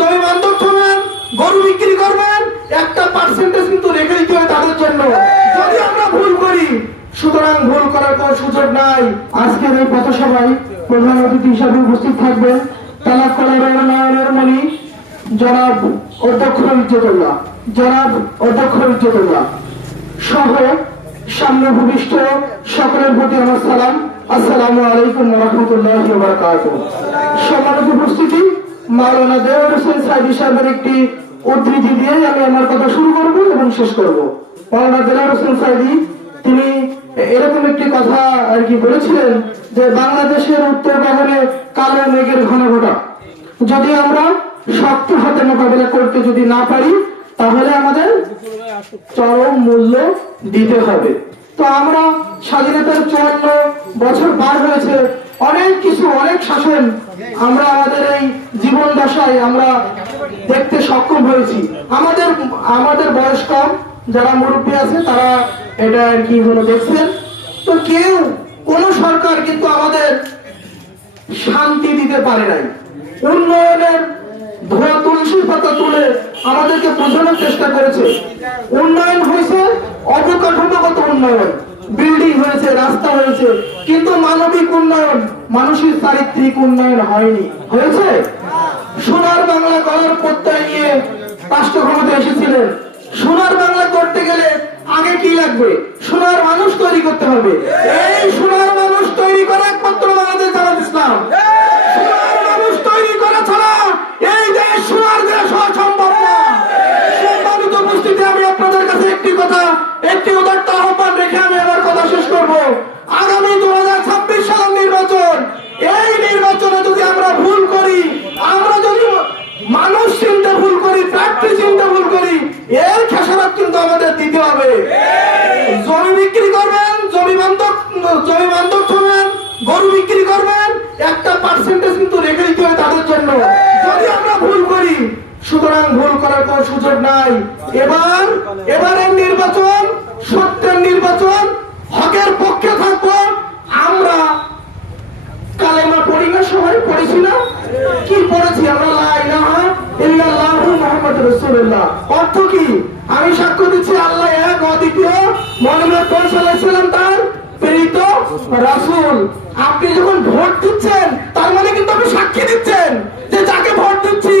জমি বন্ধক থাকবেন গরু বিক্রি করবেন, একটা পার্সেন্টেজ কিন্তু রেখে দিতে হবে তাদের জন্য। যদি আমরা ভুল করি, সুতরাং ভুল করার কোনো সুযোগ নাই। আজকের এই পথসভায় প্রধান অতিথি হিসাবে উপস্থিত থাকবেন তালাক মণি, জনাব অধ্যক্ষ ইজ্জতুল্লাহ জনাব অধ্যক্ষ ইজ্জতুল্লাহ সহ সামনে ভূমিষ্ঠ সকলের প্রতি আমার সালাম। আসসালামু আলাইকুম রহমতুল্লাহ সম্মানিত উপস্থিতি মাওলানা দেওয়ার হোসেন সাইদি সাহেবের একটি উদ্ধৃতি দিয়ে আমি আমার কথা শুরু করব এবং শেষ করব। মাওলানা দেওয়ার হোসেন সাইদি তিনি এরকম একটি কথা আর কি বলেছিলেন যে বাংলাদেশের উত্তর বাগানে কালো মেঘের ঘন ঘটা। যদি আমরা শক্ত হাতে মোকাবিলা করতে যদি না পারি, তাহলে আমাদের চরম মূল্য দিতে হবে। তো আমরা স্বাধীনতার চুয়ান্ন বছর পার হয়েছে, অনেক কিছু, অনেক শাসন আমরা আমাদের এই আমরা দেখতে সক্ষম হয়েছি। আমাদের আমাদের বয়স কম, যারা মুরব্বী আছে, তারা এটা আর কি হলো দেখছেন। তো কেউ, কোন সরকার কিন্তু আমাদের শান্তি দিতে পারে নাই। উন্নয়নের ধোয়া তুলসী পাতা তুলে আমাদেরকে বোঝানোর চেষ্টা করেছে। উন্নয়ন হয়েছে অবকাঠামোগত উন্নয়ন। বিল্ডিং হয়েছে, রাস্তা হয়েছে, কিন্তু মানবিক উন্নয়ন, মানুষের চারিত্রিক উন্নয়ন হয়নি। হয়েছে? রাষ্ট্র ক্ষমতা এসেছিলেন। সোনার বাংলা করতে গেলে আগে কি লাগবে? সোনার মানুষ তৈরি করতে হবে। এই সোনার মানুষ তৈরি করা একমাত্র বাংলাদেশ জামাত ইসলাম। জন্য। যদি আমরা ভুল করি, সুতরাং ভুল করার কোনো সুযোগ নাই। এবার, এবারের নির্বাচন, সত্যের নির্বাচন, হকের পক্ষে থাকব। আমরা কালেমা পড়ি না, সবাই পড়েছি না? কি পড়েছি আমরা? লা ইলাহা ইল্লাল্লাহু মুহাম্মাদুর রাসূলুল্লাহ। অর্থ কি? আমি সাক্ষ্য দিচ্ছি আল্লাহ এক অদ্বিতীয় তার প্রেরিত আপনি যখন ভোট দিচ্ছেন মানে কিন্তু আপনি সাক্ষী দিচ্ছেন যে যাকে ভোট দিচ্ছি,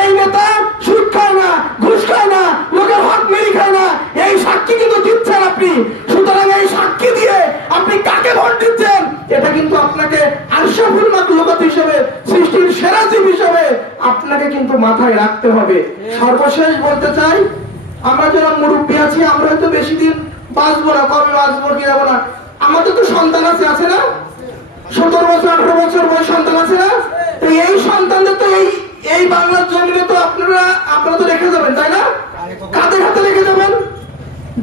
এই নেতা সুদ খায় না, ঘুষ খায় না, লোকের হক মেরি খায় না, এই সাক্ষী কিন্তু দিচ্ছেন আপনি। সুতরাং এই সাক্ষী দিয়ে আপনি কাকে ভোট দিচ্ছেন? এটা কিন্তু আপনাকে মাকলুকাত হিসেবে, সৃষ্টির সেরা জীব হিসেবে আপনাকে কিন্তু মাথায় রাখতে হবে। সর্বশেষ বলতে চাই, আমরা যারা মুরব্বী আছি, আমরা হয়তো বেশি দিন বাঁচবো না, কবে বাঁচবো কি যাব না। আমাদের তো সন্তান আছে আছে না? সতেরো বছর আঠারো বছর বয়স সন্তান আছে না? তো এই সন্তানদের তো এই এই বাংলার জমিনে তো আপনারা আপনারা তো রেখে যাবেন তাই না? কাদের হাতে রেখে যাবেন?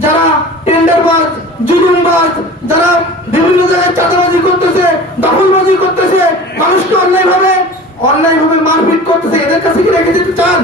যারা টেন্ডারবাজ জুলুমবাজ যারা বিভিন্ন জায়গায় চাঁদাবাজি করতেছে দখলবাজি করতেছে মানুষকে অন্যায় ভাবে অন্যায় ভাবে মারপিট করতেছে এদের কাছে কি রেখে যেতে চান?